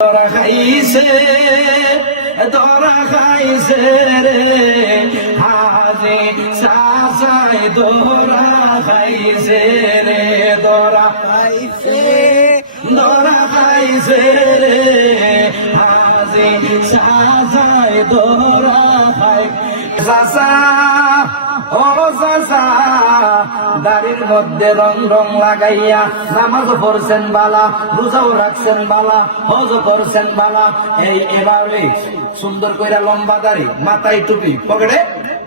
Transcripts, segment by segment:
ধরা খাইছে রে হাজে সাসাই ধরা খাইছে রে ধরা খাইছে রে হাজে সাসাই ধরা খাই সাসা ও সাসা দাড়ির মধ্যে রং রং লাগাইয়া নামাজ পড়ছেন বালা, রোজাও রাখছেন বালা, হজ করছেন বালা। এই এবারে সুন্দর কইরা লম্বা দাড়ি, মাথায় টুপি, পকেটে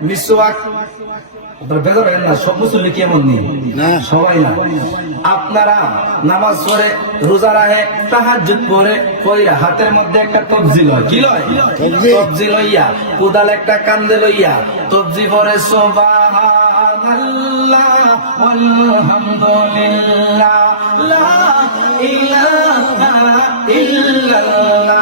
মিসওয়াক। বেজার হয় না, সব মুসল্লি কেমন নেই না, সবাই না। আপনারা নামাজ পড়ে রোজা রাখে তাহাজ্জুদ পড়ে কইরা হাতের মধ্যে একটা তবজি লয়, কি লয়? তবজি লইয়া কোদাল একটা কান্দে লইয়া তবজি পড়ে সুবহানাল্লাহ আলহামদুলিল্লাহ লা ইলাহা ইল্লাল্লাহ।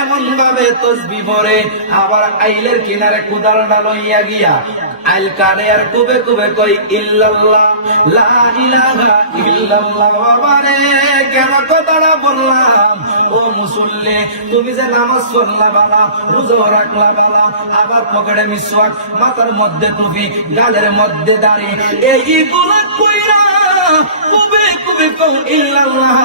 এমন ভাবে তসবি পড়ে আবার আইলের কিনারে কুদালটা লইয়া গিয়া আইল কানে আর কুবে কুবে কই ইল্লাল্লাহ লা ইলাহা ইল্লাল্লাহ। বাবারে কেন কথাটা বললাম? ও মুসল্লি, তুমি যে নামাজ পড়লা বালা, রোজা রাখলা বালা, আবার পকেটে মিসওয়াক, মাথার মধ্যে টুপি, গালের মধ্যে দাড়ি, এইগুলো কইরা কুবে কুবে কই ইল্লাল্লাহ।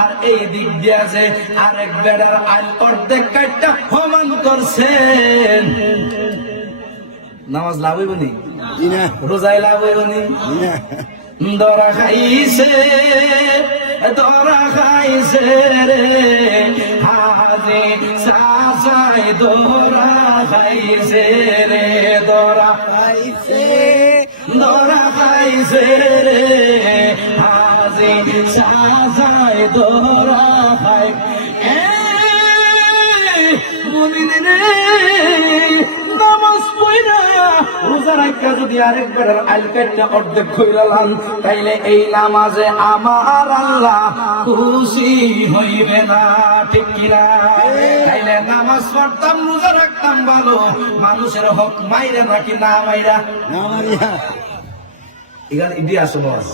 আর এই দিক দিয়ে আছে আরেক বেড়ার আইল অর্ধেক কাটটা সমান করছেন। নামাজ লাভ হইব নি? রোজায় লাভ হইব নি? ধরা খাইছে রে হাজে সাসাই ধরা খাইছে রে ধরা খাইছে রে হাজে সাসাই ধরা খাই। নামাজ পড়া রোজা রাখা যদি আরেকবার আইল কাটটা অর্ধেক কইরালাম, তাইলে এই নামাজে আমার আল্লাহ খুশি হইবে না, ঠিক কিনা? তাইলে নামাজ পড়তাম, রোজা রাখতাম ভালো, মানুষের হক মাইরা নাকি না মাইরা? এখানে ইডি আসো বস।